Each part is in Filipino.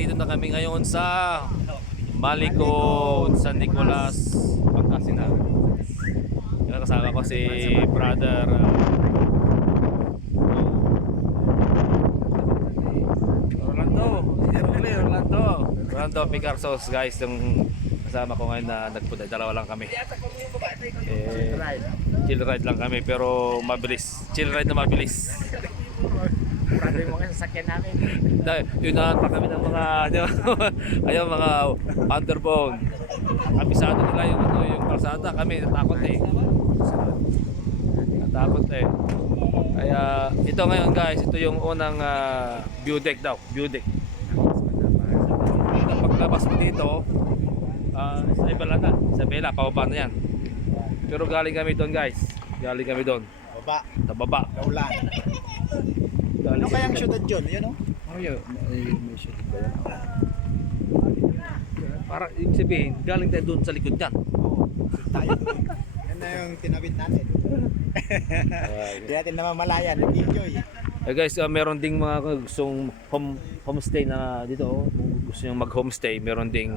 nandito na kami ngayon sa Malicon, San Nicolas, Pangasinan. Kasama ko si brother Rolando Picarsos, guys, yung kasama ko ngayon na nagpunta. Dalawa lang kami. Chill ride lang kami pero mabilis. Chill ride na mabilis. Brother mo nga sasakyan namin. Yunahan pa kami ng mga ayaw mga underbone. Kabisado nila yung yung kalsada. Kami natakot eh. Natakot eh. Kaya ito ngayon, guys, ito yung unang view deck daw. View deck. Paglabas mo dito, sa Ibala na. Sa Bela, pababa na yan. Pero galing kami doon, guys. Galing kami doon. Baba. Sa baba. Kaulan. Ano kayang syudad yun? Yun o? May shooting ba yan? Para ibig sabihin, galing tayo doon sa likod yan. Oo. Tayo doon. Yan na yung tinabit natin. Hindi natin namamalayan. Enjoy. Guys, meron ding mga gustong homestay na dito. Kung gusto nyo mag-homestay, meron ding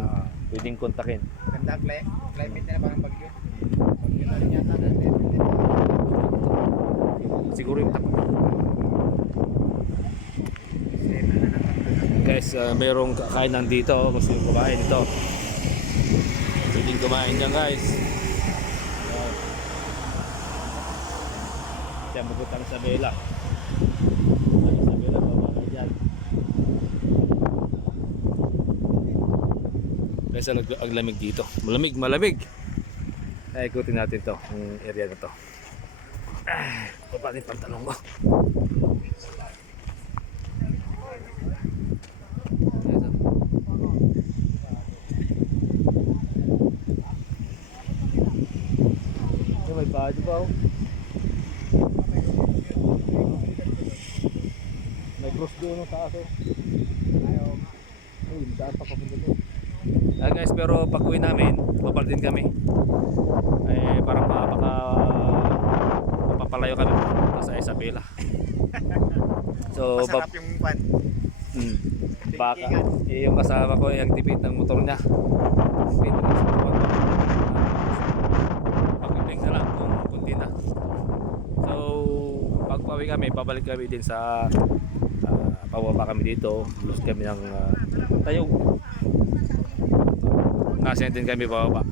pwedeng kontakin. Ganda climate na parang bagyo. Bagyo na rin yata natin. Siguro yung tapat. Guys, mayroong kainan dito. Gusto yung kumain dito. Pwedeng kumain dyan, guys. Diyan, magpunta na sa Bela. Sa Bela, baba dyan. Guys, ang lamig dito. Malamig. Ay, ikutin natin to, yung area na to. Baba din pantalong ko. May body ba? May cross doon ng taas oh. Ay, daan pa papunta doon. Guys, pero pag uwi namin, babal din kami. Parang mapapalayo kami sa Isabela. So, masarap yung pan. Baka, yung kasama ko yung activate ng motor niya. Pag-ibig na lang kung kunti na. So, pag pauwi kami, babalik kami din sa pababa kami dito. Lulus kami ng tayo. Nasyan din kami pababa.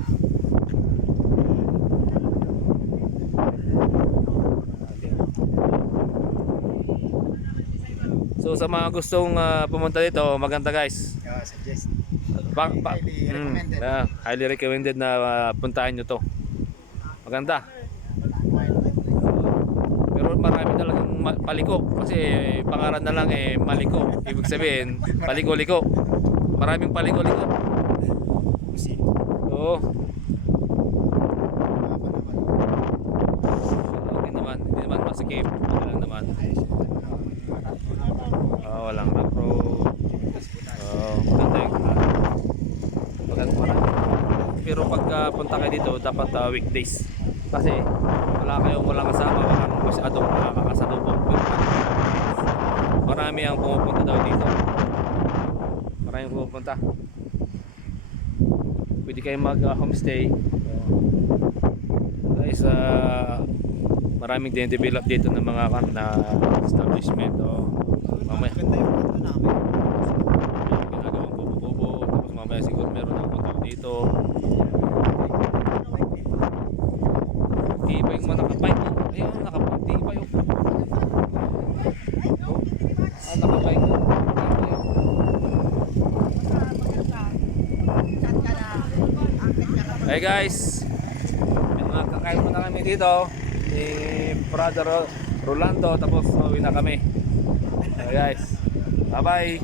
So sa mga gustong pumunta dito, maganda guys. Suggest. Highly recommended na puntahan nyo to. Maganda. Pero marami talagang paliko. Kasi pangalan na lang maliko. Ibig sabihin, paliko-liko. Maraming paliko-liko. Oo. Okay naman. Hindi naman masikip. Okay lang naman. Walang macro. Maganda. Pero pagka punta kayo dito, dapat weekdays. Kasi walang kasama, walang masyadong nakakasalubong. Marami ang pumupunta daw dito. Marami ang pumupunta. Pwede kayong mag-homestay. Guys, maraming din-develop dito ng mga establishment. Mamaya ginagawang bubo-bubo, tapos mamaya siguro meron ng kontak dito. Di ba yung mga nakapay? Ayun, nakapay pa yun. Nakapay ko. Hey guys, may mga kakain muna kami dito ni brother Rolando, tapos uwi na kami. Guys, bye bye.